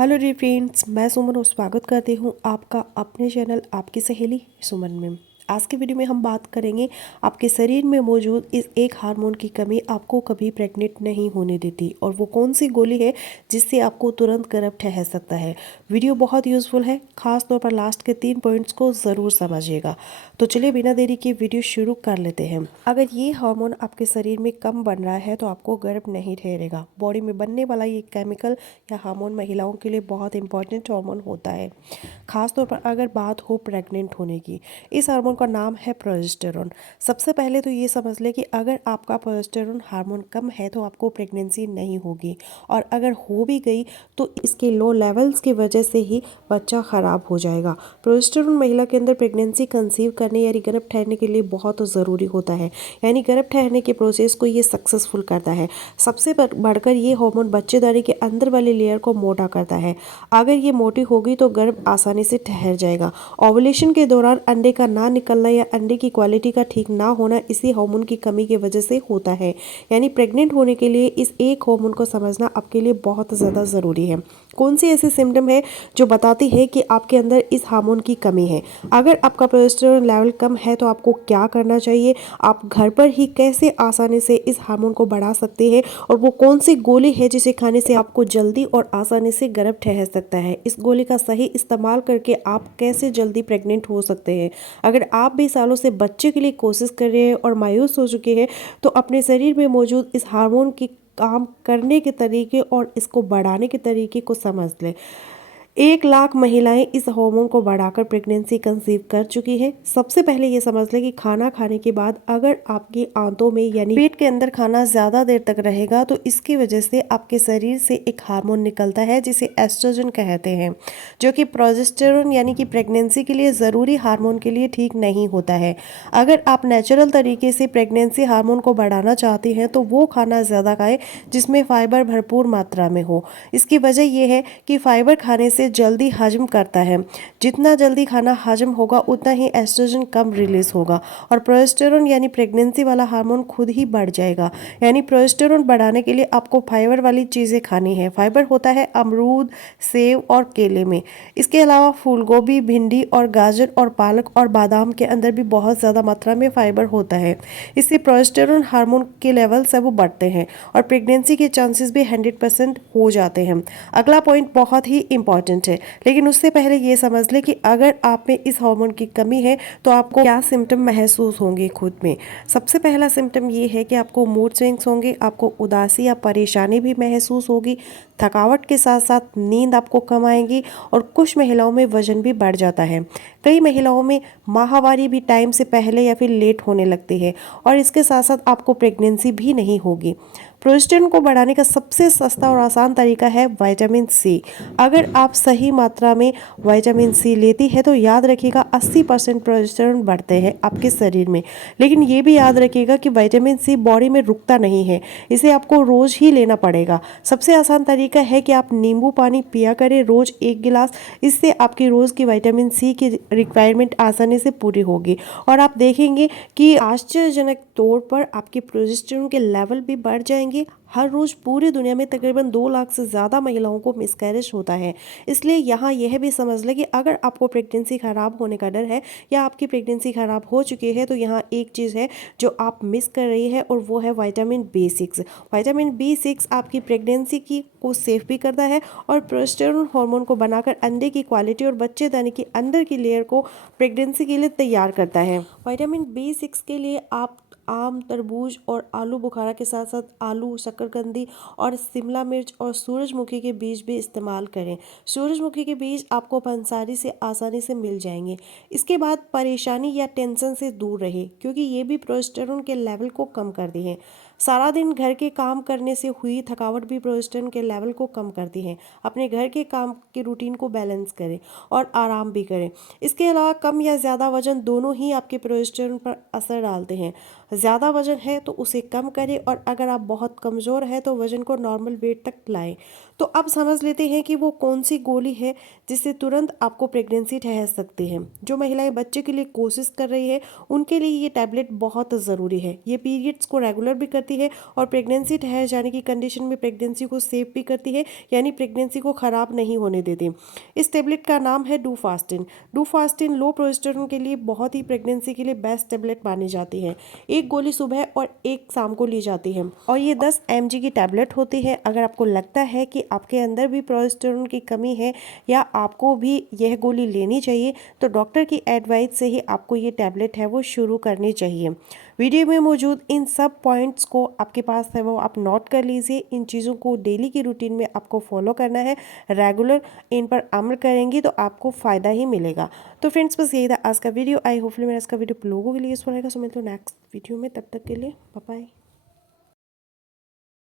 Hello D friends, मैं सुमन और स्वागत करती हूँ आपका अपने चैनल आपकी सहेली सुमन में। आज की वीडियो में हम बात करेंगे आपके शरीर में मौजूद इस एक हार्मोन की कमी आपको कभी प्रेग्नेंट नहीं होने देती और वो कौन सी गोली है जिससे आपको तुरंत गर्भ ठहर सकता है। वीडियो बहुत यूजफुल है, खास तौर पर लास्ट के 3 पॉइंट्स को ज़रूर समझिएगा। तो चलिए बिना देरी के वीडियो शुरू कर लेते हैं। अगर ये हार्मोन आपके शरीर में कम बन रहा है तो आपको गर्भ नहीं ठहरेगा। बॉडी में बनने वाला ये केमिकल या हार्मोन महिलाओं के लिए बहुत इंपॉर्टेंट हार्मोन होता है, खासतौर पर अगर बात हो प्रेग्नेंट होने की। इस हार्मोन का नाम है प्रोजेस्टेरोन। सबसे पहले तो ये समझ ले कि अगर आपका प्रोजेस्टेरोन हार्मोन कम है तो आपको प्रेगनेंसी नहीं होगी, और अगर हो भी गई तो इसके लो लेवल्स की वजह से ही बच्चा खराब हो जाएगा। प्रोजेस्टेरोन महिला के अंदर प्रेगनेंसी कंसीव करने यानी गर्भ ठहरने के लिए बहुत ज़रूरी होता है, यानी गर्भ ठहरने के प्रोसेस को ये सक्सेसफुल करता है। सबसे बढ़कर ये हार्मोन बच्चेदानी के अंदर वाली लेयर को मोटा करता है। अगर ये मोटी होगी तो गर्भ आसानी से ठहर जाएगा। ओवुलेशन के दौरान अंडे का ना निकलना या अंडे की क्वालिटी का ठीक ना होना इसी हार्मोन की कमी की वजह से होता है। यानी प्रेग्नेंट होने के लिए इस एक हार्मोन को समझना आपके लिए बहुत ज़्यादा ज़रूरी है। कौन सी ऐसी सिम्टम है जो बताती है कि आपके अंदर इस हार्मोन की कमी है। अगर आपका प्रोजेस्टेरोन लेवल कम है तो आपको क्या करना चाहिए, आप घर पर ही कैसे आसानी से इस हार्मोन को बढ़ा सकते हैं, और वो कौन सी गोली है जिसे खाने से आपको जल्दी और आसानी से गर्भ ठहर सकता है। इस गोली का सही इस्तेमाल करके आप कैसे जल्दी प्रेग्नेंट हो सकते हैं। अगर आप भी सालों से बच्चे के लिए कोशिश कर रहे हैं और मायूस हो चुके हैं तो अपने शरीर में मौजूद इस हार्मोन की काम करने के तरीके और इसको बढ़ाने के तरीके को समझ लें। 1 लाख महिलाएं इस हार्मोन को बढ़ाकर प्रेगनेंसी कंसीव कर चुकी हैं। सबसे पहले ये समझ लें कि खाना खाने के बाद अगर आपकी आंतों में यानी पेट के अंदर खाना ज़्यादा देर तक रहेगा तो इसकी वजह से आपके शरीर से एक हार्मोन निकलता है जिसे एस्ट्रोजन कहते हैं, जो कि प्रोजेस्टेरोन यानी कि प्रेगनेंसी के लिए ज़रूरी हार्मोन के लिए ठीक नहीं होता है। अगर आप नेचुरल तरीके से प्रेगनेंसी हार्मोन को बढ़ाना चाहती हैं तो वो खाना ज़्यादा खाएं जिसमें फाइबर भरपूर मात्रा में हो। इसकी वजह यह है कि फाइबर खाने से जल्दी हजम करता है। जितना जल्दी खाना हजम होगा उतना ही एस्ट्रोजन कम रिलीज होगा और प्रोजेस्टेरोन यानी प्रेगनेंसी वाला हार्मोन खुद ही बढ़ जाएगा। यानी प्रोजेस्टेरोन बढ़ाने के लिए आपको फाइबर वाली चीज़ें खानी है। फाइबर होता है अमरूद, सेब और केले में। इसके अलावा फूल गोभी, भिंडी और गाजर और पालक और बादाम के अंदर भी बहुत ज़्यादा मात्रा में फाइबर होता है। इससे प्रोजेस्टेरोन हार्मोन के लेवल सब बढ़ते हैं और प्रेगनेंसी के चांसेस भी 100% हो जाते हैं। अगला पॉइंट बहुत ही इंपॉर्टेंट है, लेकिन उससे पहले ये समझ ले कि अगर आप में इस हार्मोन की कमी है तो आपको क्या सिम्टम महसूस होंगे खुद में। सबसे पहला सिम्टम ये है कि आपको मूड स्विंग्स होंगे, आपको उदासी या परेशानी भी महसूस होगी, थकावट के साथ साथ नींद आपको कम आएगी और कुछ महिलाओं में वजन भी बढ़ जाता है। कई महिलाओं में माहवारी भी टाइम से पहले या फिर लेट होने लगती है और इसके साथ साथ आपको प्रेगनेंसी भी नहीं होगी। प्रोजेस्टेरोन को बढ़ाने का सबसे सस्ता और आसान तरीका है विटामिन सी। अगर आप सही मात्रा में विटामिन सी लेती है तो याद रखिएगा 80% प्रोजेस्टेरोन बढ़ते हैं आपके शरीर में। लेकिन ये भी याद रखिएगा कि विटामिन सी बॉडी में रुकता नहीं है, इसे आपको रोज़ ही लेना पड़ेगा। सबसे आसान तरीका है कि आप नींबू पानी पिया करें रोज़ 1 गिलास। इससे आपकी रोज़ की विटामिन सी की रिक्वायरमेंट आसानी से पूरी होगी और आप देखेंगे कि आश्चर्यजनक तौर पर आपके प्रोजेस्टेरोन के लेवल भी बढ़ जाएंगे। हर रोज़ पूरी दुनिया में तकरीबन 2 लाख से ज़्यादा महिलाओं को मिसकैरेज होता है। इसलिए यहाँ यह भी समझ लें कि अगर आपको प्रेगनेंसी ख़राब होने का डर है या आपकी प्रेगनेंसी ख़राब हो चुकी है तो यहाँ एक चीज़ है जो आप मिस कर रही है और वो है विटामिन B6। विटामिन B6 आपकी प्रेगनेंसी की को सेफ भी करता है और प्रोजेस्टेरोन हार्मोन को बनाकर अंडे की क्वालिटी और बच्चेदानी के अंदर की लेयर को प्रेगनेंसी के लिए तैयार करता है। विटामिन B6 के लिए आप आम, तरबूज और आलू बुखारा के साथ साथ आलू, शकरकंदी और शिमला मिर्च और सूरजमुखी के बीज भी इस्तेमाल करें। सूरजमुखी के बीज आपको पंसारी से आसानी से मिल जाएंगे। इसके बाद परेशानी या टेंशन से दूर रहे क्योंकि ये भी प्रोजेस्टेरोन के लेवल को कम करती है। सारा दिन घर के काम करने से हुई थकावट भी प्रोजेस्टेरोन के लेवल को कम करती है। अपने घर के काम के रूटीन को बैलेंस करें और आराम भी करें। इसके अलावा कम या ज़्यादा वजन दोनों ही आपके प्रोजेस्टेरोन पर असर डालते हैं। ज़्यादा वजन है तो उसे कम करें और अगर आप बहुत कमज़ोर है तो वजन को नॉर्मल वेट तक लाएं। तो अब समझ लेते हैं कि वो कौन सी गोली है जिससे तुरंत आपको प्रेगनेंसी ठहर सकती है। जो महिलाएं बच्चे के लिए कोशिश कर रही है उनके लिए ये टैबलेट बहुत ज़रूरी है। ये पीरियड्स को रेगुलर भी करती करती है और प्रेगनेंसी ठहर जाने की कंडीशन में प्रेगनेंसी को सेव भी करती है, यानी प्रेगनेंसी को ख़राब नहीं होने देती। इस टेबलेट का नाम है डूफास्टिन। डूफास्टिन लो प्रोजेस्टेरोन के लिए बहुत ही प्रेगनेंसी के लिए बेस्ट टेबलेट मानी जाती है। एक गोली सुबह और एक शाम को ली जाती है और ये 10 mg की टैबलेट होती है। अगर आपको लगता है कि आपके अंदर भी प्रोजेस्टेरोन की कमी है या आपको भी यह गोली लेनी चाहिए, तो डॉक्टर की एडवाइस से ही आपको ये टैबलेट है वो शुरू करनी चाहिए। वीडियो में मौजूद इन सब पॉइंट्स को आपके पास है वो आप नोट कर लीजिए। इन चीज़ों को डेली की रूटीन में आपको फॉलो करना है, रेगुलर इन पर अमल करेंगी तो आपको फ़ायदा ही मिलेगा। तो फ्रेंड्स बस यही था आज का वीडियो। आई होपफुली मेरा आज का वीडियो आप लोगों के लिए यूज़फुल रहेगा। सो मिलते हैं नेक्स्ट वीडियो में, तब तक के लिए बाय बाय।